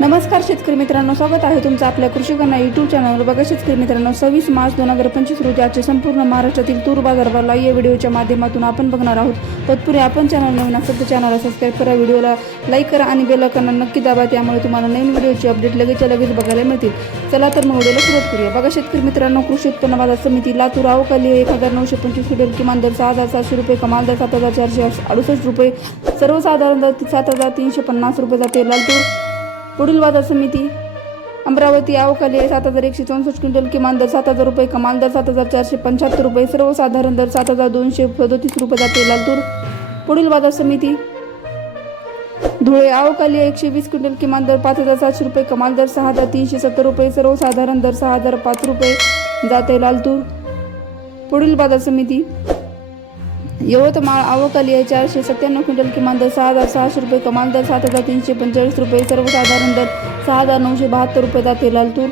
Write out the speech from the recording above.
नमस्कार शेतकरी मित्रांनो स्वागत आहे तुमचं आपल्या कृषिकांना युट्यूब चॅनलवर बघा शेतकरी मित्रांनो सव्वीस मार्च दोन हजार पंचवीस रोजी आजचे संपूर्ण महाराष्ट्रातील तूर बाजारभाव या व्हिडिओच्या माध्यमातून आपण बघणार आहोत. तत्पूर्वी आपण चॅनल नवीन असेल तर चॅनलला सबस्क्राईब करा. व्हिडिओला लाईक करा आणि बेल आयकॉनला नक्की दाबा. त्यामुळे तुम्हाला नवीन व्हिडिओची अपडेट लगेचच्या लगेच बघायला मिळतील. चला तर मग व्हिडिओला सुरुवात करूया. बघा शेतकरी मित्रांनो कृषी उत्पन्न बाजार समिती लातूर आवकाली एक हजार नऊशे पंचवीस रुपये किमान दर सहा हजार सातशे रुपये कमाल दर सात हजार चारशे अडुसष्ट रुपये. सर्वसाधारण दर सात हजार तीनशे पन्नास रुपये जाते लातूर. पुढील बाजार समिती. अमरावती आवकाली आहे सात हजार एकशे चौसष्ट क्विंटल किमान दर सात हजार रुपये कमाल दर सात हजार चारशे पंच्याहत्तर रुपये सर्वसाधारण दर सात हजार दोनशे सदोतीस रुपये जाते लालतूर पुढील बाजार समिती. धुळे आवकाली आहे एकशे वीस क्विंटल किमान दर पाच हजार सातशे रुपये कमाल दर सहा हजार तीनशे सत्तर रुपये सर्वसाधारण दर सहा हजार पाच रुपये जाते लालतूर पुढील बाजार समिती. यवतमाळ आवकाली आहे चारशे सत्त्याण्णव क्विंटल किमान दर सहा हजार सहाशे रुपये कमाल दर सात हजार तीनशे पंचेचाळीस रुपये सर्वसाधारण दर सहा हजार नऊशे बहात्तर रुपये जाते लालतूर